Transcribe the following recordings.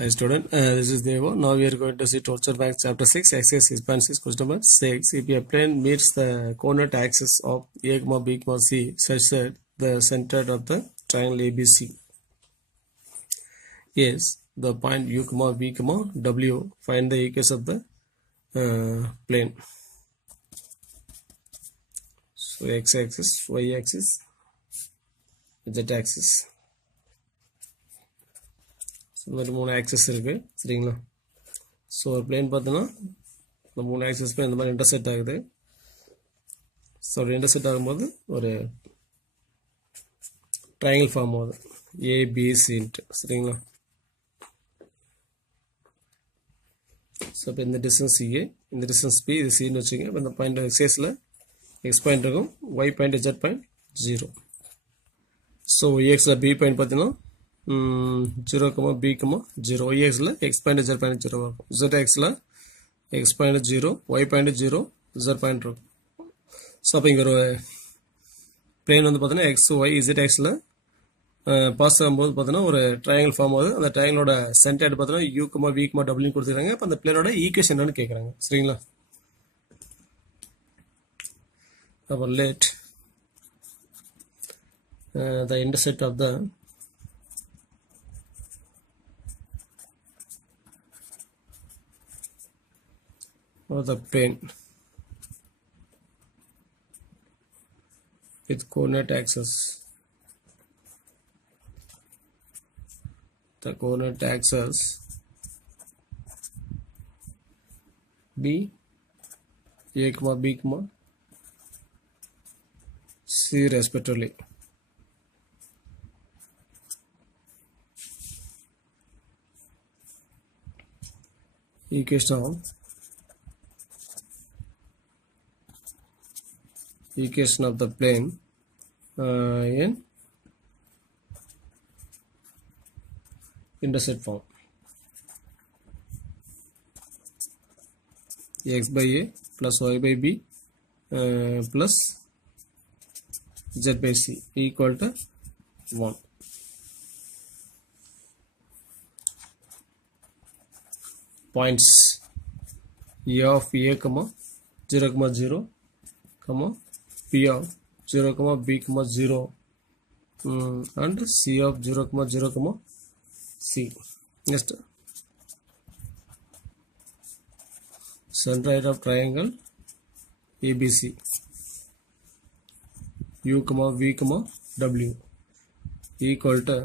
Hi student, this is Devo. Now we are going to see Torture Bank chapter 6, exercise 6.6, question number 6. If a plane meets the coordinate axis of A, B, C such that the center of the triangle ABC is the point U, V, W, find the equation of the plane. So x-axis, y-axis, z-axis. இந்த மாதிரி 3 axis இருக்கு சரிங்களா. So ஒரு plane பார்த்தோன்னா இந்த 3 ஆக்சிஸ்மே இந்த மாதிரி intersect ஆகுது. ஸோ அப்படி இன்டர்செக்ட் ஆகும்போது ஒரு ட்ரையாங்கிள் ஃபார்ம் ஆகுது ஏபிசின்ட்டு சரிங்களா. ஸோ இப்போ இந்த டிஸ்டன்ஸ் ஏ, இந்த டிஸ்டன்ஸ் பி, இது சின்னு வச்சுங்க. இப்போ இந்த பாயிண்ட் எக்ஸைஸில் எக்ஸ் பாயிண்ட் இருக்கும், Y point, Z point 0. So எக்ஸில் பி பாயிண்ட் பார்த்தீங்கன்னா 0, B, 0. Y axis x point z point 0 ஆகும். Z axis x point 0, y point 0, z point இருக்கும். ஸோ அப்போ இங்கே ஒரு பிளேன் வந்து பார்த்தீங்கன்னா x, y, z axis pass ஆகும்போது பார்த்தீங்கன்னா ஒரு ட்ரையாங்கிள் ஃபார்ம் ஆகுது. அந்த ட்ரையாங்கிளோட சென்டர் பார்த்தீங்கன்னா U, V, W கொடுத்துருக்காங்க. இப்போ அந்த பிளேனோட ஈக்குவேஷன் என்னன்னு கேட்குறாங்க சரிங்களா. அப்போ let the intersect of the plane with coordinate axis. The coordinate axis B, A, B, C respectively. Equation of the plane in intersect form. X by A plus Y by B plus Z by C equal to 1. Points A of A, 0, 0, P of 0, B, 0 and C of 0, 0, C. Next, center of triangle ABC U, V, W equal to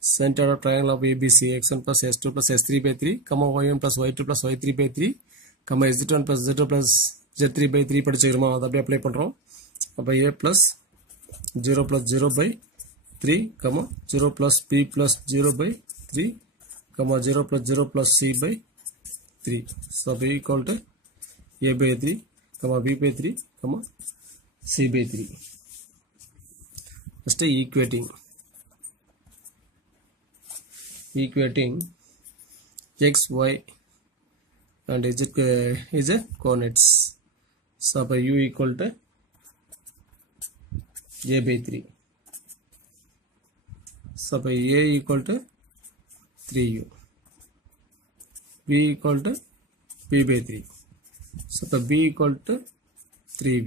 center of triangle of ABC x1 plus s2 plus s3 by 3, y1 plus y2 plus y3 by 3, z1 plus z2 plus z3 by 3 படிச்சுக்கிறோமா, அதை அப்படியே apply பண்ணுறோம். அப்போ a plus 0 by 3, 0 plus b plus 0 by 3, 0 plus 0 plus c by 3. So b equal to a by 3, b by 3, c by 3. Just equating x, y and z coordinates. So u equal to a by 3. So a equal to 3u, b equal to p by 3. So b equal to 3v,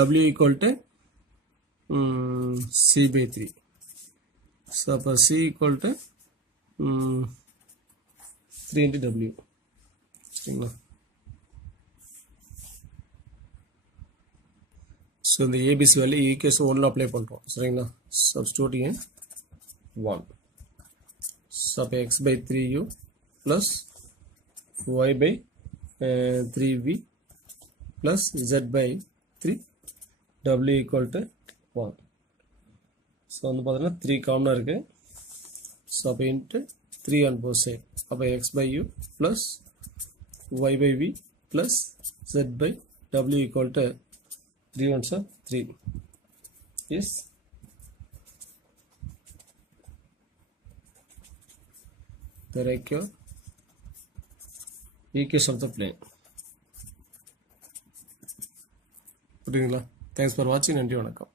w equal to c by 3. So c equal to 3 into w. So the ABC value equation 1 apply பண்றோம் சரிங்களா. Substituting in 1. So x by 3u plus y by 3v plus z by 3, w equal to 1. So வந்து பார்த்தீங்கன்னா 3 காமனாக இருக்கு. So அப்போ into 3 on both sides. அப்போ x by u plus y by v plus z by w equal to 3 ones are 3. Yes. The ratio equation of the plane. புரியுதுங்களா? Thanks for watching. நன்றி வணக்கம்.